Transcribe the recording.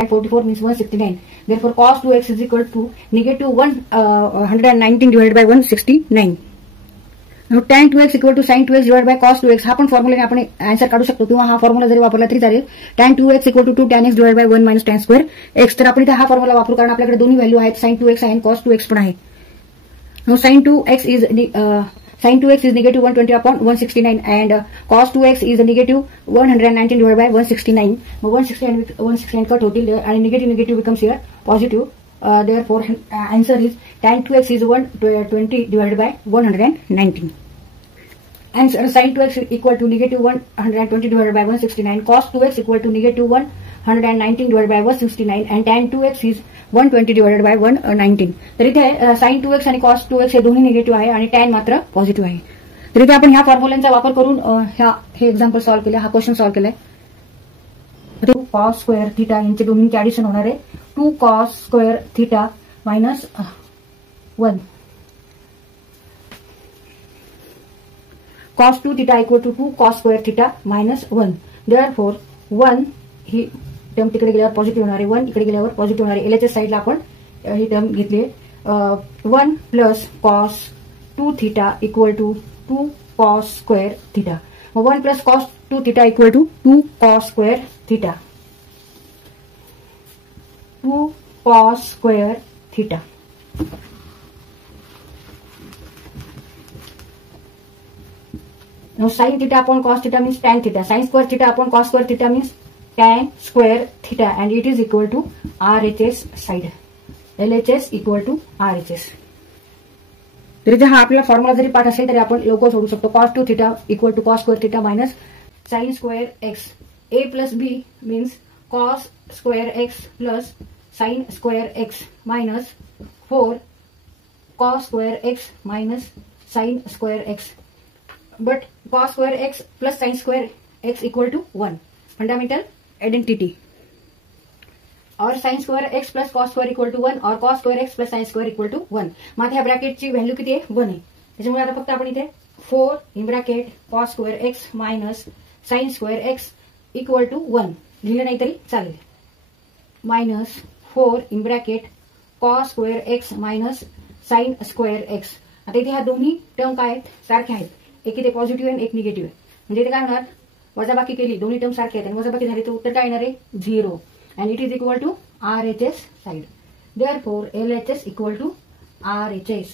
44 means 169. Therefore, cos 2x is equal to negative 119 divided by 169. Now, tan 2x equal to sin 2x divided by cos 2x. हा पण फॉर्म्युलाने आपण answer काढू शकतो किंवा हा formula जरी वापरला तरी चालेल. tan 2x equal to 2 tan x divided by 1 minus tan square x. तर आपण इथे हा फॉर्म्युला वापरू कारण आपल्याकडे दोन्ही व्हॅल्यू आहेत, sin 2x आहे आणि cos 2x पण आहे. Now, sin 2x is negative 120 upon 169 and cos 2x is negative 119 divided by 169. 169 cut होतील आणि negative becomes here positive. Therefore, answer is tan 2x is 120 divided by 119. And sin 2x equal to negative 120 divided by 169. Cos 2x equal to negative 119 divided by 169 and tan 2x is 120 divided by 119. तर इथे sin 2x आणि cos 2x हे दोन्ही negative आहे आणि tan मात्र positive आहे. तर इथे आपण ह्या फॉर्म्युलांचा वापर करून हे एक्झाम्पल सॉल्व्ह केलं, हा क्वेश्चन सॉल्व्ह केलाय. 2 cos square theta यांचे दोन्हींचे ऍडिशन होणार आहे 2 cos square theta minus 1. cos 2 theta equal to 2 cos square theta minus 1. Therefore 1 he term तिकडे गेल्यावर पॉझिटिव्ह होणार आहे, 1 इकडे गेल्यावर पॉझिटिव्ह होणार आहे. एलएचएस साइडला आपण ही टर्म घेतली आहे 1 plus cos 2 theta equal to 2 cos square theta. 1 plus cos 2 theta equal to 2 cos square theta. 2 cos square theta. Now sin theta upon cos theta means tan theta. Sin square theta upon cos square theta means tan square theta and it is equal to RHS side. LHS equal to RHS. तरी हा आपल्याला formula जरी पाठ असेल तरी आपण लवकर सोडू शकतो. cos 2 theta equal to cos square theta minus sin square x. A plus b means cos square x plus sin square x minus 4 cos square x minus sin square x. But cos square x plus sin square x equal to 1. Fundamental identity. और sin square x plus cos square equal to 1 और cos square x plus sin square equal to 1. मग ह्या ब्रॅकेटची value किती आहे 1 आहे. त्याच्यामुळे आता फक्त आपण इथे 4 in bracket cos square x minus sin square x equal to 1 लिहिलं नाही तरी चालेल. Minus 4 in bracket cos square x minus sin square x. आता इथे ह्या दोन्ही टर्म काय आहेत सारखे आहेत, एक इथे पॉझिटिव्ह आहे एक निगेटिव्ह आहे. म्हणजे इथे काय होणार वजाबाकी केली दोन्ही टर्म सारखे आहेत आणि वजाबाकी झाली तर उत्तर काय येणार आहे 0 and it is equal to RHS side. Therefore LHS equal to RHS.